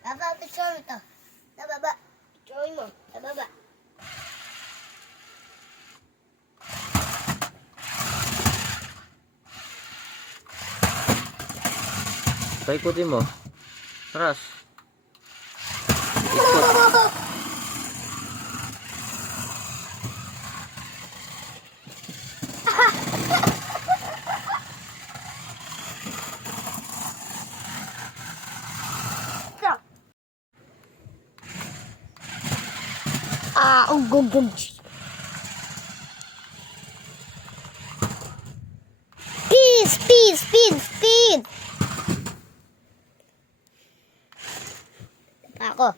Papa, picture mo to. Sa baba. Picture mo. Sa baba. Paikutin mo. Taras. Ikot. Ah, oh, go, go. Speed, speed, speed, speed. Ako.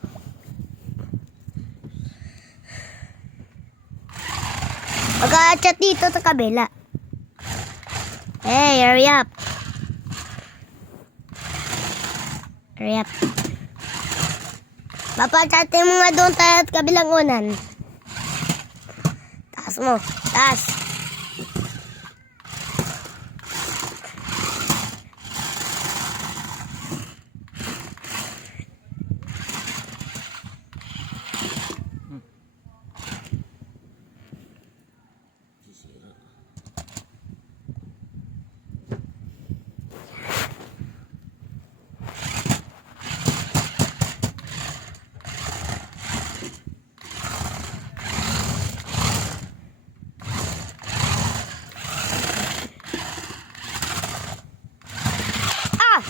Mag-chat dito sa kabila. Hey, hurry up. Hurry up. Papachatin mo nga doon tayo at kabilang unan. Taas mo. Taas. Ah!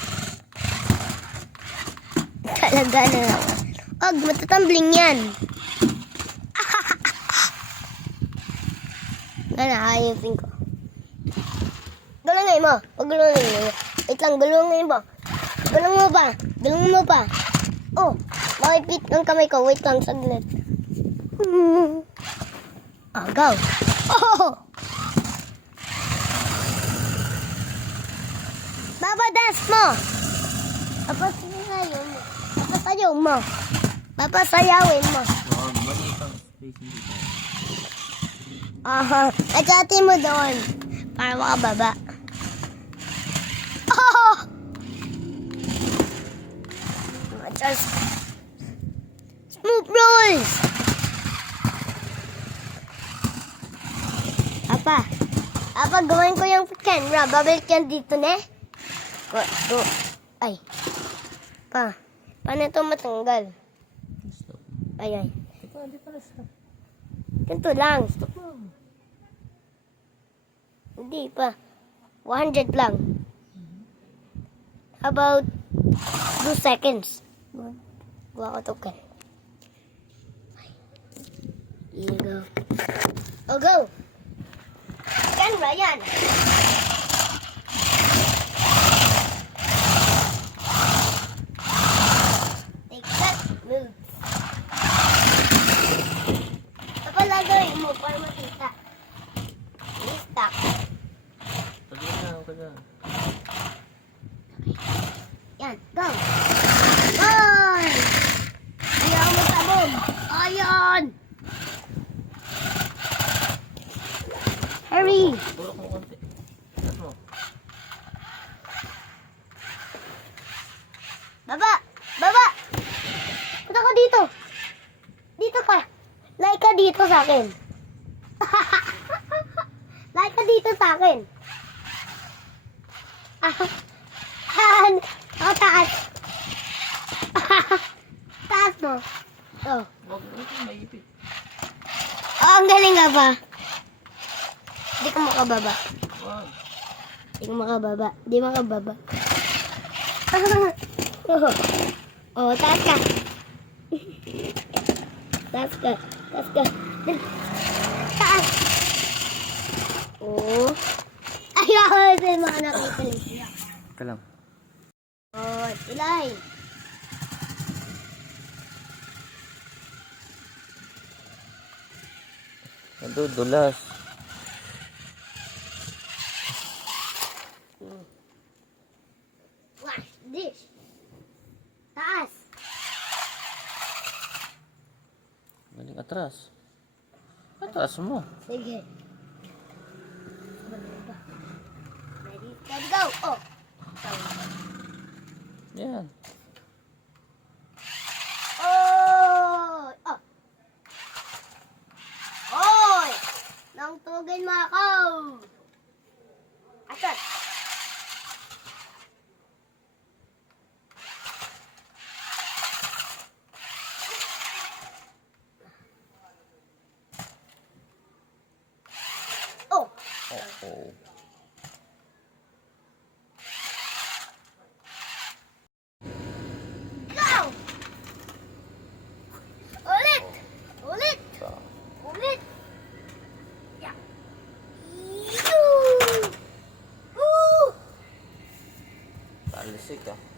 Talaga na naman. Wag, matatambling yan. Gana, ayusin ko. Galangay mo. Galangay mo. Wait lang, galangay mo. Galang mo pa. Galang mo pa. Oh, makipit ng kamay ko. Wait lang, saglit. Go. Oh! Babadas mo! Mo. Papasayaw mo. Papasayawin mo. Aha. Achatin mo doon. Para makababa. Oh! Just smooth rolls. Apa. Apa, gawin ko yung camera. Babalik yan dito, ne? Go, go. Ay. Pa. Paano ito matanggal? Stop. Ay, ay. Ito, hindi pala stop. Ganito lang. Stop lang. Hindi pa. 100 lang. About 2 seconds. Gawa ko to Ken. Here you go. Oh, go! Ken, Ryan! Sabi na. Yan, go! One! Ayaw mo sabog! Ayan! Hurry! Tulak mo konti. Taas mo. Baba! Baba! Punta ka dito! Dito ka! Like ka dito sa akin! like ka dito sa akin! Ah, Ako taas! taas mo! Oh. Wag, ito, maipit. Oh, ang galing ka pa. Hindi ka makababa. Wag. Hindi ka makababa. Hindi makababa. oh. oh, taas ka. taas ka. Taas ka. Taas. Oh. Ayaw, sa mga nakita lang siya. Ka lang. Oh, ilay. Nadudulas. Wash dish. Taas. Galing atras. Atras mo. Sige. Ready, steady, go. Oh. Yan. Perfecto.